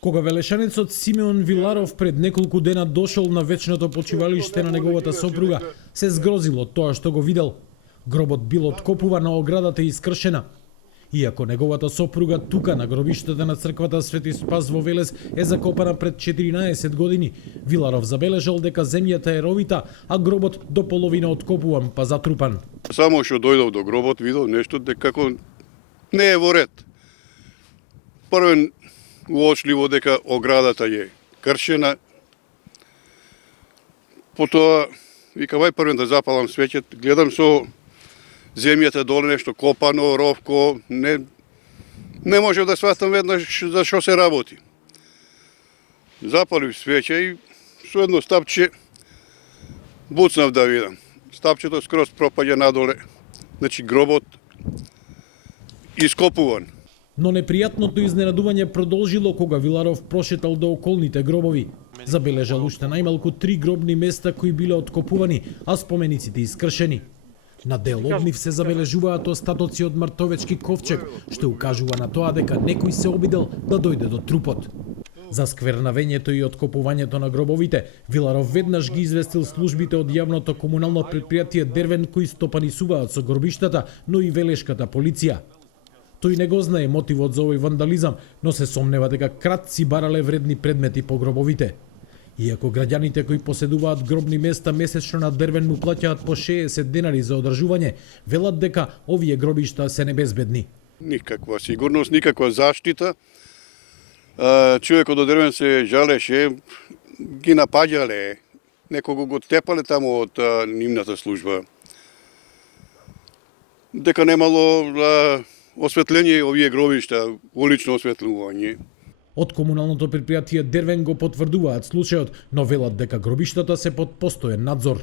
Кога велешанецот Симеон Виларов пред неколку дена дошол на вечното почивалиште на неговата сопруга, се згрозил од тоа што го видел. Гробот бил откопуван, а оградата искршена. Иако неговата сопруга тука на гробиштата на црквата Свети Спас во Велес е закопана пред 14 години, Виларов забележал дека земјата е ровита, а гробот до половина откопуван па затрупан. Само што дојдов до гробот видов нешто дека како не е во ред. Првен уочливо дека оградата е кршена. Потоа вика вај првен да запалам свеќе, гледам со земјата доле нешто копано, ровко, не можев да сватам веднаш за што се работи. Запалив свеќе и со едно стапче буцнав да видам. Стапчето скроз пропаѓа надоле, значи гробот ископуван. Но непријатното изненадување продолжило кога Виларов прошетал до околните гробови. Забележал уште најмалку 3 гробни места кои биле откопувани, а спомениците искршени. На дел од нив се забележуваат остатоци од мртовечки ковчег, што укажува на тоа дека некој се обидел да дојде до трупот. За сквернавењето и откопувањето на гробовите, Виларов веднаш ги известил службите од јавното комунално претпријатие Дервен кои стопанисуваат со гробиштата, но и велешката полиција. Тој не го знае мотивот за овој вандализам, но се сомнева дека кратци барале вредни предмети по гробовите. Иако граѓаните кои поседуваат гробни места месечно на Дервен му плаќаат по 60 денари за одржување, велат дека овие гробишта се небезбедни. Никаква сигурност, никаква заштита. Човекот од Дервен се жалеше, ги напаѓале, некого го тепале таму од нивната служба. Дека немало осветление овие гробишта, улично осветлување. Од комуналното предпријатие Дервен го потврдуваат случајот, но велат дека гробиштата се под постојан надзор.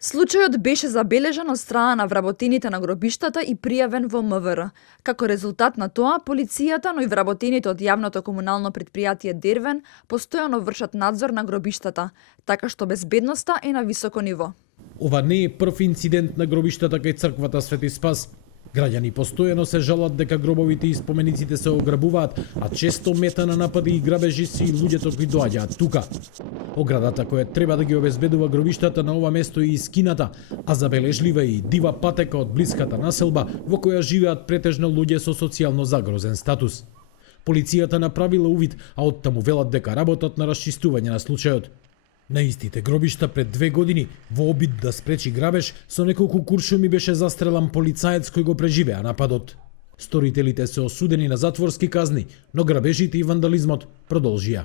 Случајот беше забележан од страна на вработените на гробиштата и пријавен во МВР. Како резултат на тоа, полицијата, но и вработените од јавното комунално предпријатие Дервен постојано вршат надзор на гробиштата, така што безбедноста е на високо ниво. Ова не е прв инцидент на гробиштата кај црквата Свети Спас. Граѓани постојано се жалат дека гробовите и спомениците се ограбуваат, а често мета на напади и грабежи се и луѓето кои доаѓаат тука. Оградата која треба да ги обезбедува гробиштата на ова место е искината, а забележлива е и дива патека од блиската населба во која живеат претежно луѓе со социјално загрозен статус. Полицијата направила увид, а оттаму велат дека работат на расчистување на случајот. На истите гробишта пред 2 години, во обид да спречи грабеж, со неколку куршуми беше застрелан полицаец кој го преживеа нападот. Сторителите се осудени на затворски казни, но грабежите и вандализмот продолжија.